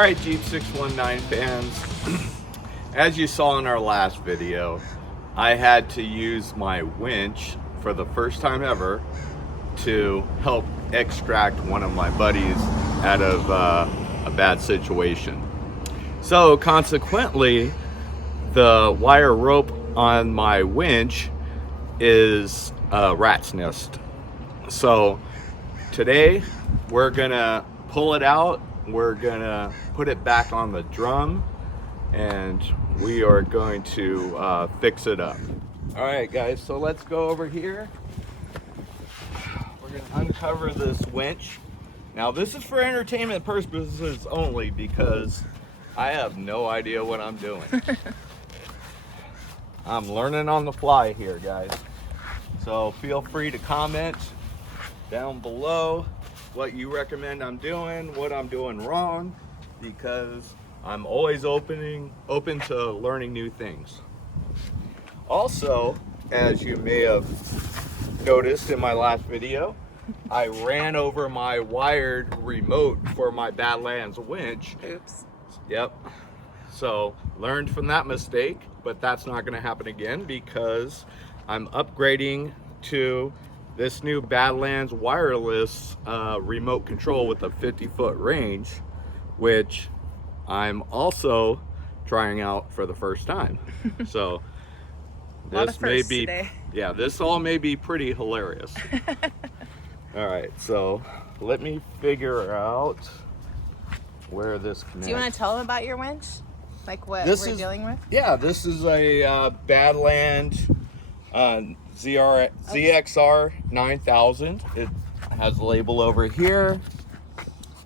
Alright, Jeep 619 fans, as you saw in our last video, I had to use my winch for the first time ever to help extract one of my buddies out of a bad situation. So consequently, the wire rope on my winch is a rat's nest. So today we're gonna pull it out, we're gonna put it back on the drum, and we are going to fix it up. All right guys, so let's go over here. We're gonna uncover this winch. Now this is for entertainment purposes only because I have no idea what I'm doing. I'm learning on the fly here, guys. So feel free to comment down below what you recommend I'm doing, what I'm doing wrong, because I'm always open to learning new things. Also, as you may have noticed in my last video, I ran over my wired remote for my Badlands Winch. Oops. Yep. So learned from that mistake, but that's not going to happen again because I'm upgrading to this new Badlands wireless remote control with a 50-foot range, which I'm also trying out for the first time. So this may be, yeah, this all may be pretty hilarious. All right, so let me figure out where this connects. Do you want to tell them about your winch? Like what we're dealing with? Yeah, this is a Badlands ZXR 9000. It has a label over here.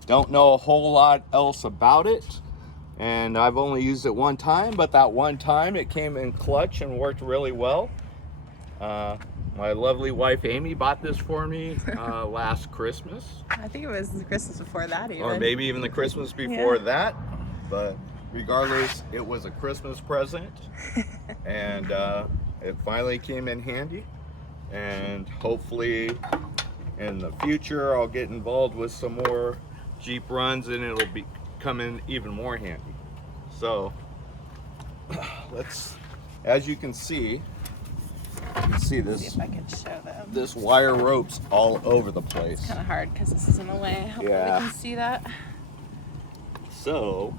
Don't know a whole lot else about it, and I've only used it one time, but that one time it came in clutch and worked really well. My lovely wife Amy bought this for me last Christmas. I think it was the Christmas before that even. Or maybe even the Christmas before that, but regardless, it was a Christmas present, and it finally came in handy, and hopefully in the future I'll get involved with some more Jeep runs and it'll be come in even more handy. So let's, as you can see this. See if I can show them. This wire rope's all over the place. It's kind of hard because this is in the way. Hopefully we can see that. So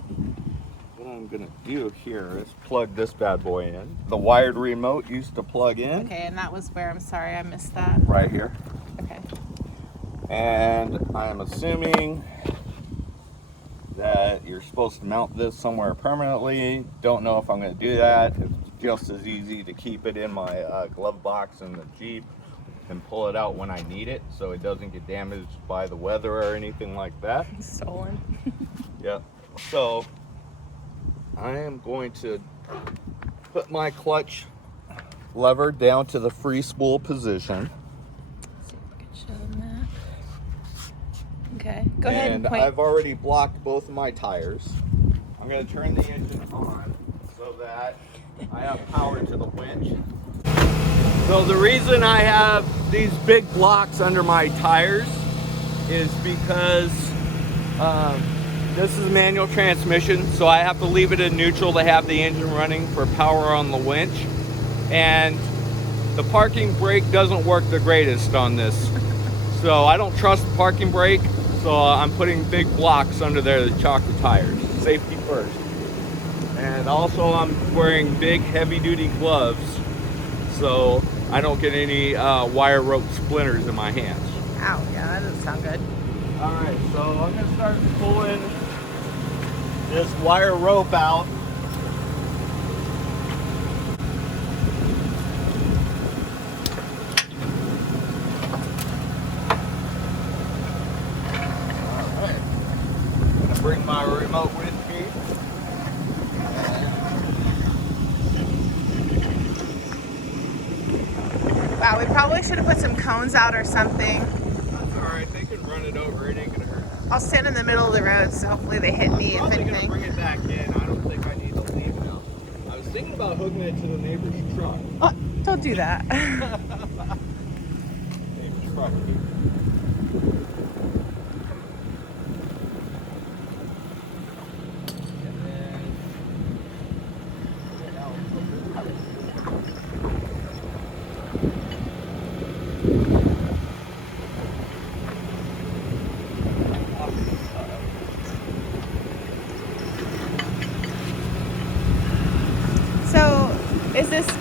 what I'm gonna do here is plug this bad boy in. The wired remote used to plug in. Okay, and that was where, I'm sorry I missed that. Right here. Okay. And I'm assuming that you're supposed to mount this somewhere permanently. Don't know if I'm gonna do that. It's just as easy to keep it in my glove box in the Jeep and pull it out when I need it so it doesn't get damaged by the weather or anything like that. Stolen. Yep. So I am going to put my clutch lever down to the free spool position. Let's see if I can show them that. Okay, go ahead and point. I've already blocked both of my tires. I'm going to turn the engine on so that I have power to the winch. So the reason I have these big blocks under my tires is because this is a manual transmission, so I have to leave it in neutral to have the engine running for power on the winch. And the parking brake doesn't work the greatest on this. So I don't trust the parking brake, so I'm putting big blocks under there to chock the tires. Safety first. And also I'm wearing big heavy-duty gloves so I don't get any wire rope splinters in my hands. Ow, yeah, that doesn't sound good. Alright, so I'm going to start pulling this wire rope out. Alright, I'm going to bring my remote with me. Wow, we probably should have put some cones out or something. That's alright, they can run it over, it ain't going to hurt. I'll stand in the middle of the road, so hopefully they hit me if anything. I'm probably going to bring it back in. I don't think I need to leave now. I was thinking about hooking it to the neighbor's truck. Oh, don't do that. Neighbor's truck.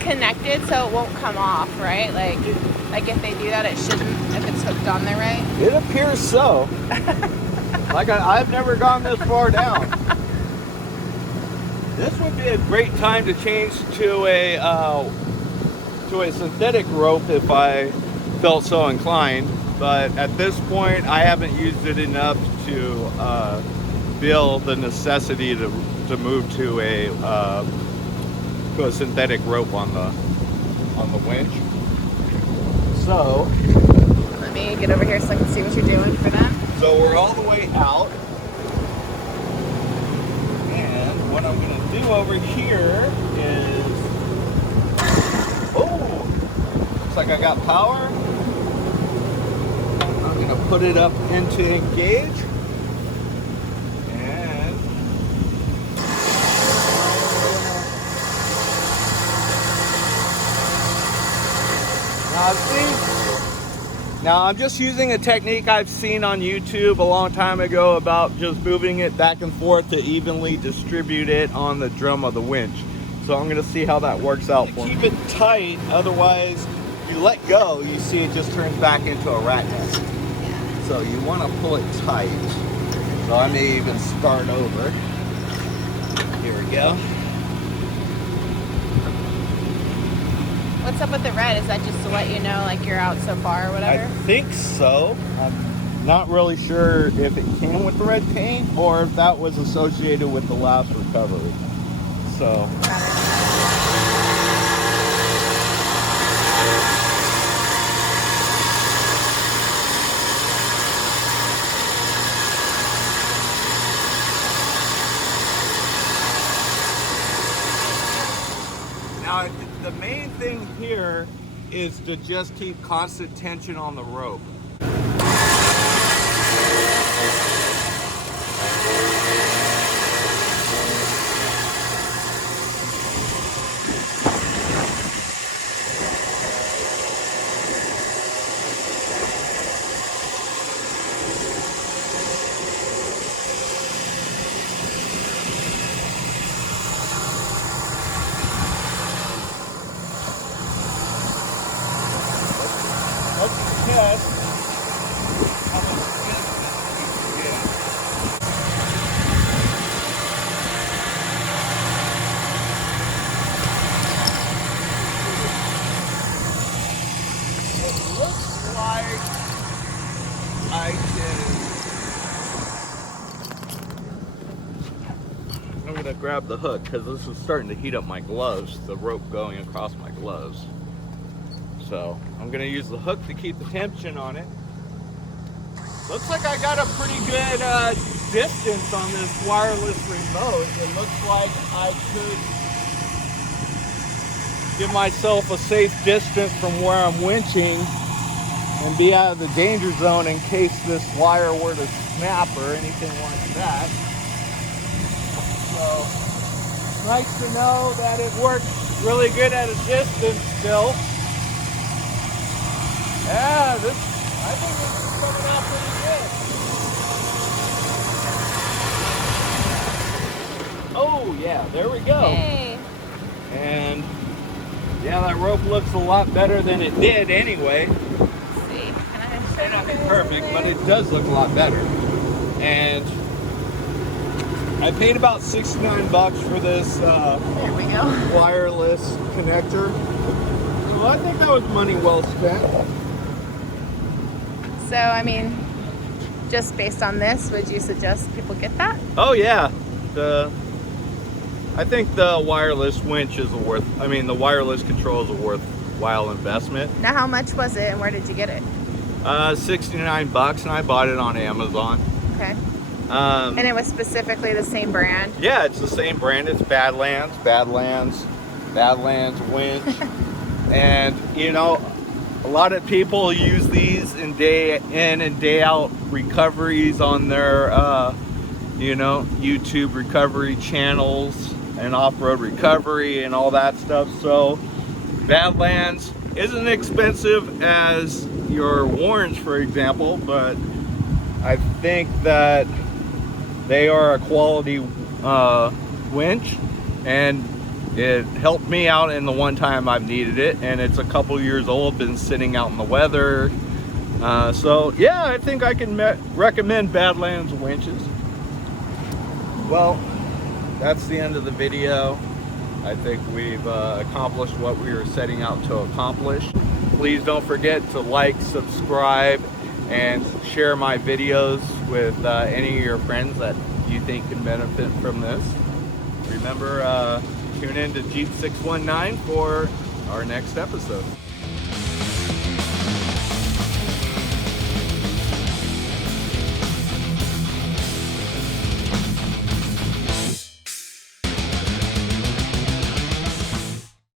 connected so it won't come off, right? Like if they do that, it shouldn't, if it's hooked on there, right? It appears so. Like I've never gone this far down. This would be a great time to change to a synthetic rope if I felt so inclined. But at this point, I haven't used it enough to feel the necessity to move to a synthetic rope on the winch. So let me get over here so I can see what you're doing for them. So we're all the way out, and what I'm going to do over here is, oh, looks like I got power. I'm going to put it up into engage, and now I'm just using a technique I've seen on YouTube a long time ago about just moving it back and forth to evenly distribute it on the drum of the winch. So I'm going to see how that works out for me. Keep it tight, otherwise you let go, you see it just turns back into a rat nest. So you want to pull it tight. So I may even start over. Here we go. What's up with the red? Is that just to let you know like you're out so far or whatever? I think so. I'm not really sure if it came with the red paint or if that was associated with the last recovery. So. Now, the main thing here is to just keep constant tension on the rope. Let's test how much distance we can get. It looks like I can. I'm gonna grab the hook because this is starting to heat up my gloves, the rope going across my gloves. So I'm gonna use the hook to keep the tension on it. Looks like I got a pretty good distance on this wireless remote. It looks like I could give myself a safe distance from where I'm winching and be out of the danger zone in case this wire were to snap or anything like that. So nice to know that it works really good at a distance still. Yeah, I think this is coming out pretty good. Oh yeah, there we go. Hey. And yeah, that rope looks a lot better than it did anyway. Let's see. It may not be perfect, but it does look a lot better. And I paid about $69 for this there we go. wireless connector. So I think that was money well spent. So, I mean, just based on this, would you suggest people get that? Oh yeah, I think the wireless winch is the wireless control is a worthwhile investment. Now, how much was it and where did you get it? $69, and I bought it on Amazon. Okay. And it was specifically the same brand? Yeah, it's the same brand. It's Badlands Winch. And you know, a lot of people use these in day in and day out recoveries on their YouTube recovery channels and off-road recovery and all that stuff. So Badlands isn't expensive as your Warrens, for example, but I think that they are a quality winch, and It helped me out in the one time I've needed it, and it's a couple years old, been sitting out in the weather. So yeah, I think I can recommend Badlands winches. Well, that's the end of the video. I think we've accomplished what we were setting out to accomplish. Please don't forget to like, subscribe, and share my videos with any of your friends that you think can benefit from this. Remember, tune in to Jeep 619 for our next episode.